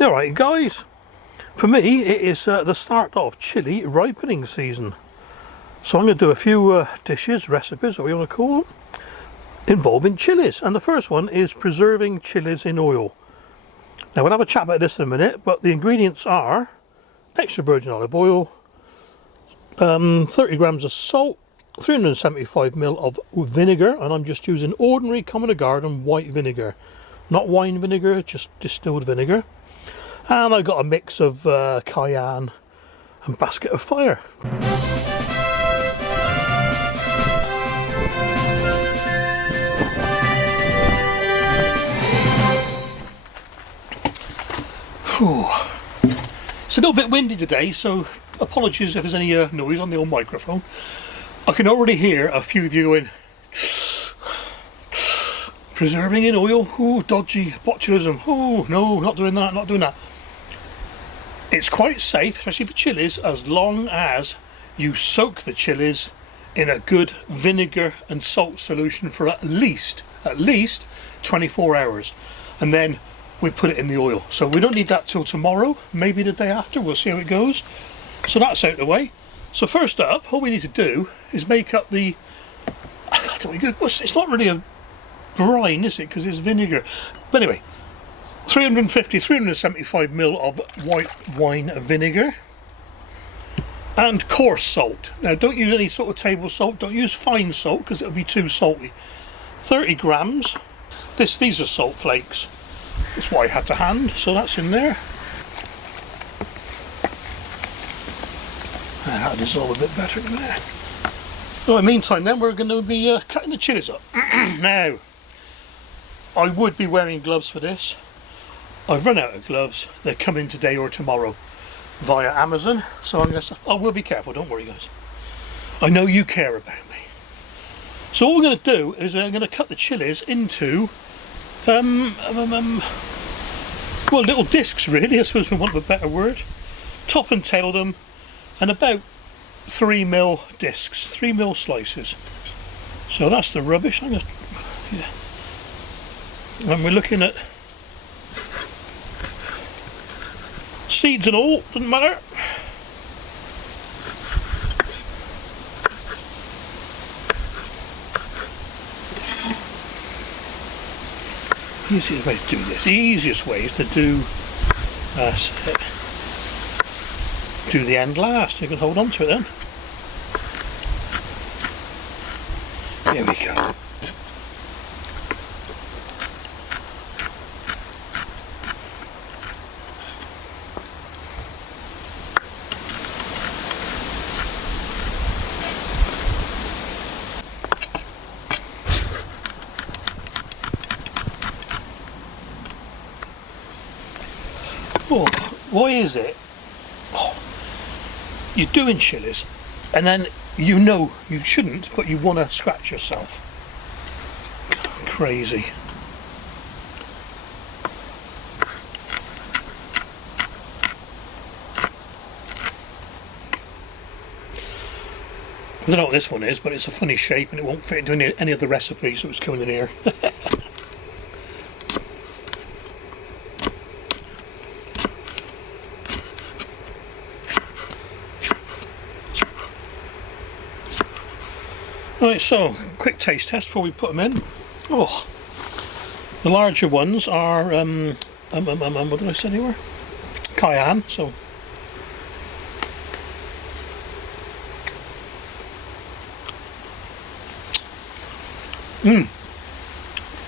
Alright guys, for me it is the start of chilli ripening season. So I'm going to do a few dishes, recipes, what we want to call them, involving chilies. And the first one is preserving chilies in oil. Now we'll have a chat about this in a minute, but the ingredients are extra virgin olive oil, 30 grams of salt, 375ml of vinegar, and I'm just using ordinary common to garden white vinegar. Not wine vinegar, just distilled vinegar. And I got a mix of cayenne and basket of fire. Whew. It's a little bit windy today, so apologies if there's any noise on the old microphone. I can already hear a few of you going, preserving in oil, ooh, dodgy, botulism, oh no, not doing that, not doing that. It's quite safe, especially for chilies, as long as you soak the chilies in a good vinegar and salt solution for at least 24 hours. And then we put it in the oil. So we don't need that till tomorrow, maybe the day after, we'll see how it goes. So that's out of the way. So first up, all we need to do is make up the, it's not really a brine, is it, because it's vinegar. But anyway, 375ml of white wine vinegar and coarse salt. Now don't use any sort of table salt, don't use fine salt because it'll be too salty. 30 grams. These are salt flakes. That's what I had to hand, so that's in there. That'll dissolve a bit better in there. Well, in the meantime then we're going to be cutting the chilies up. Now, I would be wearing gloves for this. I've run out of gloves. They're coming today or tomorrow via Amazon, so I will be careful, don't worry guys. I know you care about me. So all we're going to do is I'm going to cut the chilies into well, little discs really, I suppose for want of a better word. Top and tail them, and about 3mm discs, 3mm slices. So that's the rubbish. And we're looking at seeds and all, doesn't matter. Easiest way to do this, the easiest way is to do the end last. You can hold on to it then. There we go. Oh, why is it? Oh, you're doing chilies, and then you know you shouldn't, but you want to scratch yourself. Crazy. I don't know what this one is, but it's a funny shape and it won't fit into any of the recipes, so it's coming in here. Right, so quick taste test before we put them in. Oh, the larger ones are what did I say they were? Cayenne. So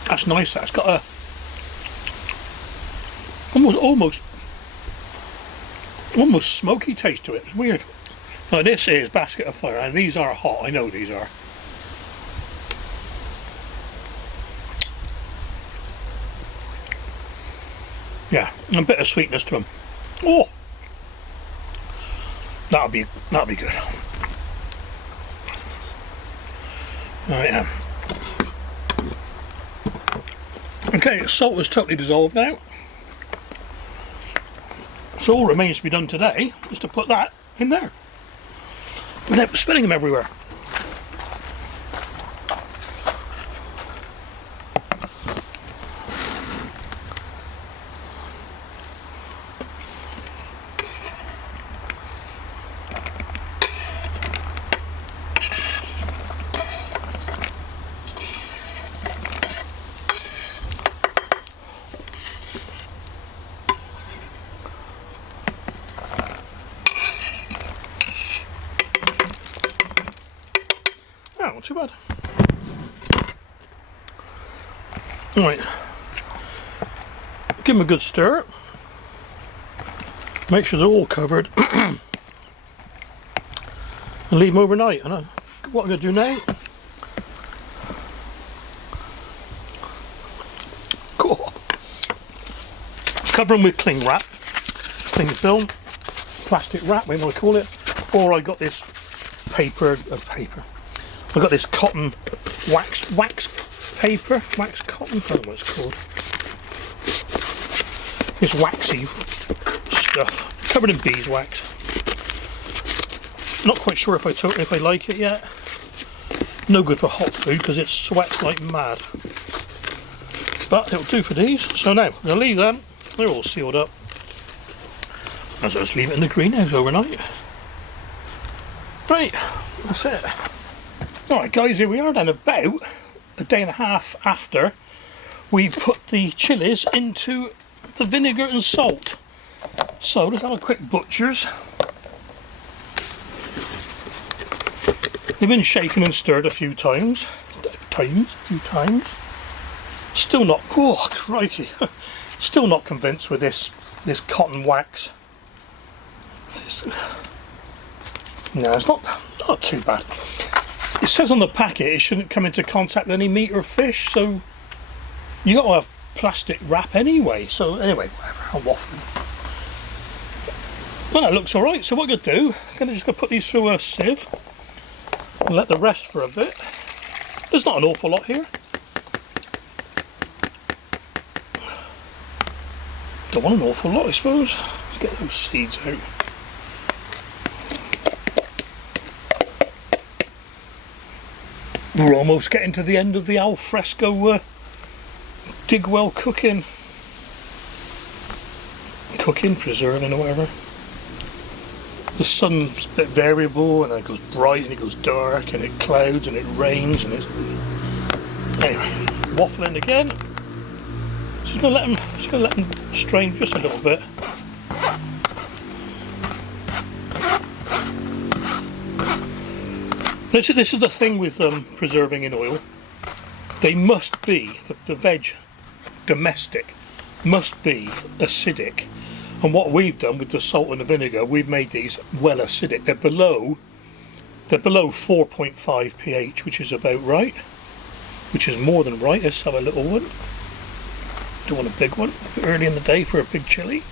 that's nice. That's got a almost smoky taste to it. It's weird. Now this is basket of fire, and these are hot. I know these are. Yeah, and a bit of sweetness to them. Oh, that'll be good. Right, okay, salt is totally dissolved now. So all remains to be done today is to put that in there without spilling them everywhere. too bad. Right, give them a good stir. Make sure they're all covered, and leave them overnight. And what I'm going to do now, cool. Cover them with cling wrap, cling film, plastic wrap, whatever you want to call it, or I got this paper. I got this cotton wax paper, wax cotton. I don't know what it's called. This waxy stuff, covered in beeswax. Not quite sure if I like it yet. No good for hot food because it sweats like mad. But it'll do for these. So now I'm going to leave them. They're all sealed up. I'll just leave it in the greenhouse overnight. Right, that's it. Alright guys, here we are then, about a day and a half after we put the chilies into the vinegar and salt. So let's have a quick butcher's. They've been shaken and stirred a few times. Still not, oh crikey, still not convinced with this cotton wax. No, it's not too bad. It says on the packet it shouldn't come into contact with any meat or fish, so you got to have plastic wrap anyway. So anyway, whatever, I'm waffling. Well, that looks alright, so what I'm going to do, I'm just going to put these through a sieve and let them rest for a bit. There's not an awful lot here. Don't want an awful lot, I suppose. Let's get those seeds out. We're almost getting to the end of the al fresco dig well cooking, preserving or whatever. The sun's a bit variable, and it goes bright and it goes dark and it clouds and it rains and it's... Anyway, waffling again. Just gonna let them strain just a little bit. This is the thing with preserving in oil. They must be, the veg, domestic, must be acidic. And what we've done with the salt and the vinegar, we've made these well acidic. They're below 4.5 pH, which is about right. Which is more than right. Let's have a little one. Don't want a big one. Early in the day for a big chili.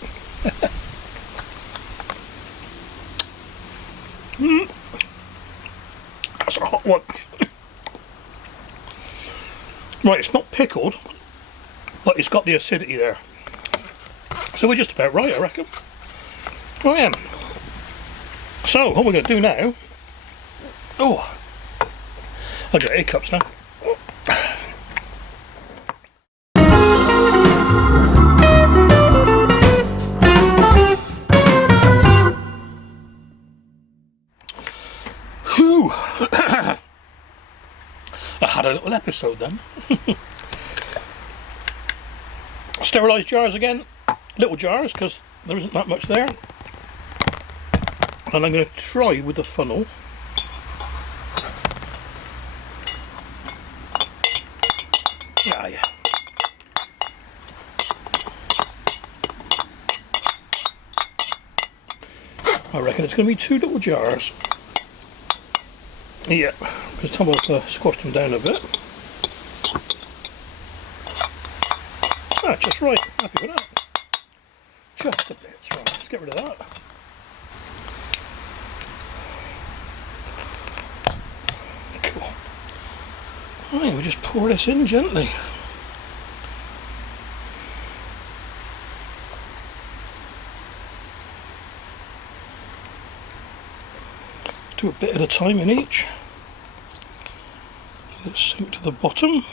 That's a hot one. Right, it's not pickled, but it's got the acidity there. So we're just about right, I reckon. I am. So, what we're going to do now... Oh, I get hiccups now. Whew. I had a little episode then. Sterilised jars again. Little jars because there isn't that much there. And I'm going to try with the funnel. Yeah. I reckon it's going to be 2 little jars. Yeah, because Tom have squashed them down a bit. Ah, just right. Happy with that. Just a bit. Right, let's get rid of that. Cool. Right, we just pour this in gently. Let's do a bit at a time in each. Let it sink to the bottom.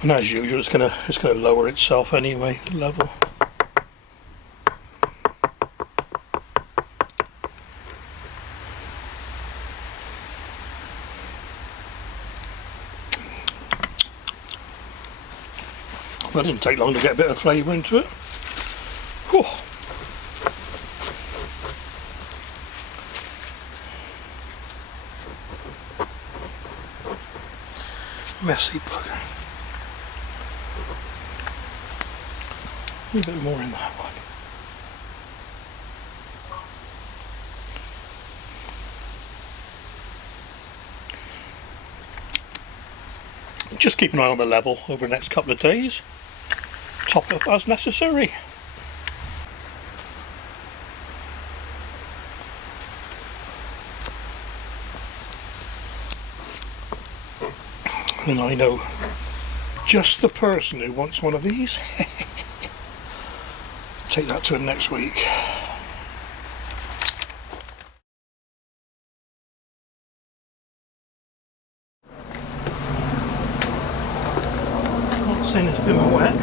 And as usual, it's gonna lower itself anyway, the level. Well, it didn't take long to get a bit of flavour into it. Whew. Messy bugger. A little bit more in that one. Just keep an eye on the level over the next couple of days. Top up as necessary. And I know just the person who wants one of these. Take that to him next week. Not saying it's a bit more wet.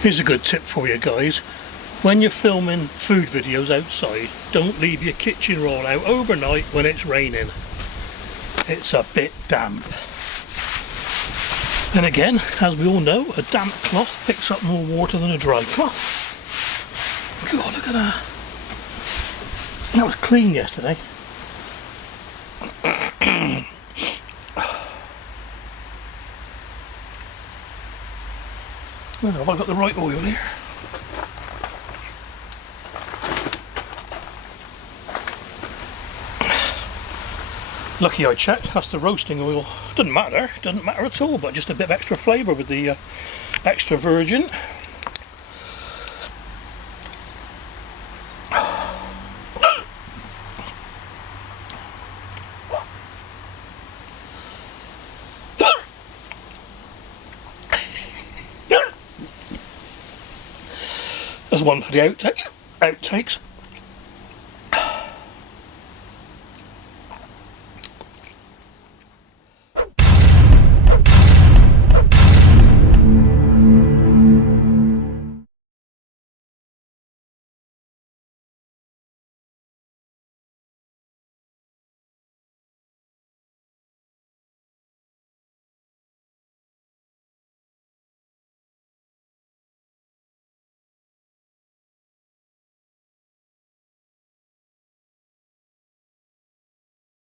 Here's a good tip for you guys. When you're filming food videos outside, don't leave your kitchen roll out overnight when it's raining. It's a bit damp. And again, as we all know, a damp cloth picks up more water than a dry cloth. God, look at that. That was clean yesterday. Well, have I got the right oil here? Lucky I checked, that's the roasting oil. Doesn't matter at all, but just a bit of extra flavour with the extra virgin. There's one for the outtakes.